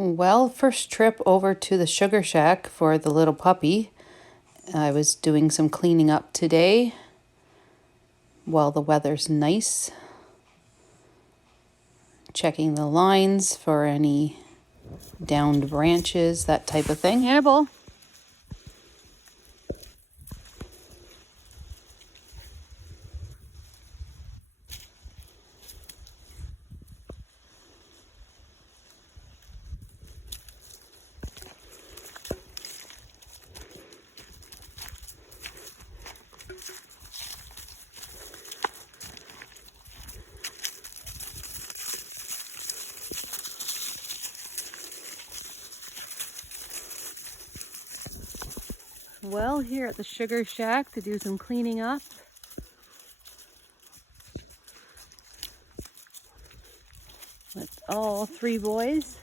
Well, first trip over to the sugar shack for the little puppy. I was doing some cleaning up today while the weather's nice. Checking the lines for any downed branches, that type of thing. Hannibal. Well, here at the sugar shack to do some cleaning up. With all three boys.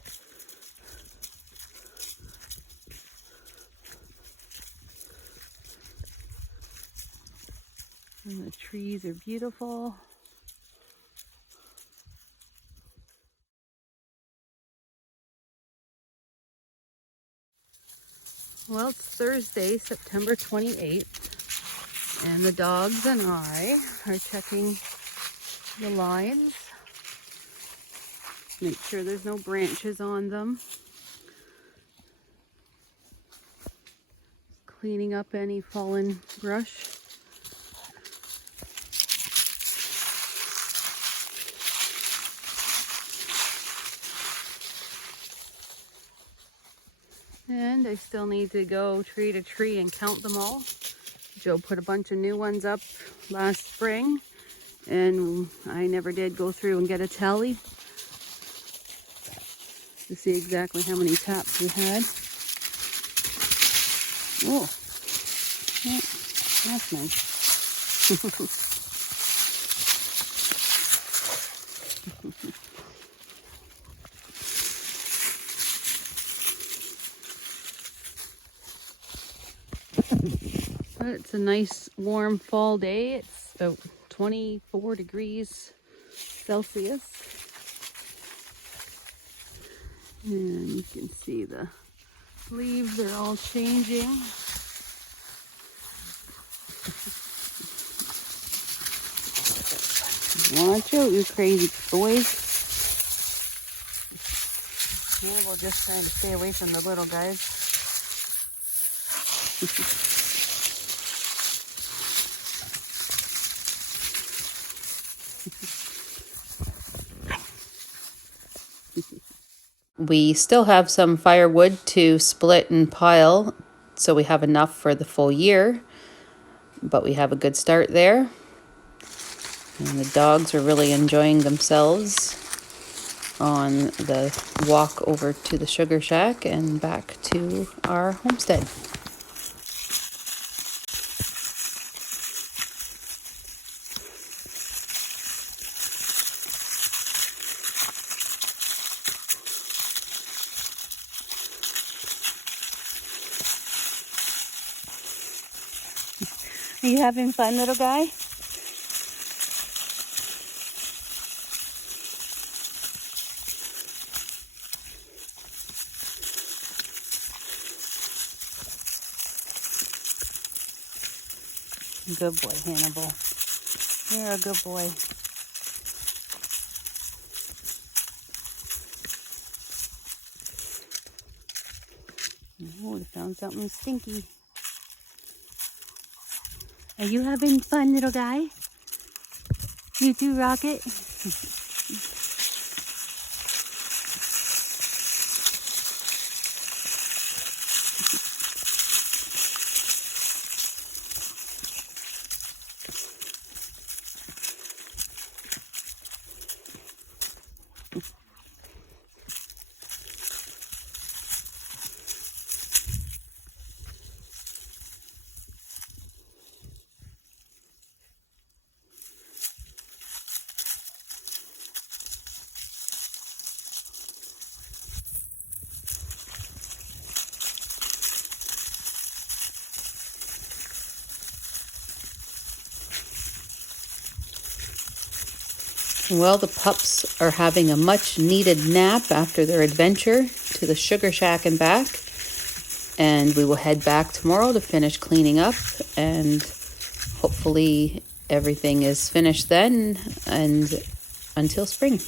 And the trees are beautiful. Well, it's Thursday, September 28th, and the dogs and I are checking the lines. Make sure there's no branches on them. Cleaning up any fallen brush. And I still need to go tree to tree and count them all. Joe put a bunch of new ones up last spring, and I never did go through and get a tally to see exactly how many taps we had. Oh, yeah, that's nice. But it's a nice warm fall day. It's about 24 degrees Celsius. And you can see the leaves are all changing. Watch out, you crazy boys. Hannibal just trying to stay away from the little guys. We still have some firewood to split and pile, so we have enough for the full year, but we have a good start there. And the dogs are really enjoying themselves on the walk over to the sugar shack and back to our homestead. Are you having fun, little guy? Good boy, Hannibal. You're a good boy. Oh, I found something stinky. Are you having fun, little guy? You too, Rocket? Well, the pups are having a much needed nap after their adventure. to the sugar shack and back, and we will head back tomorrow to finish cleaning up, and hopefully everything is finished then and until spring.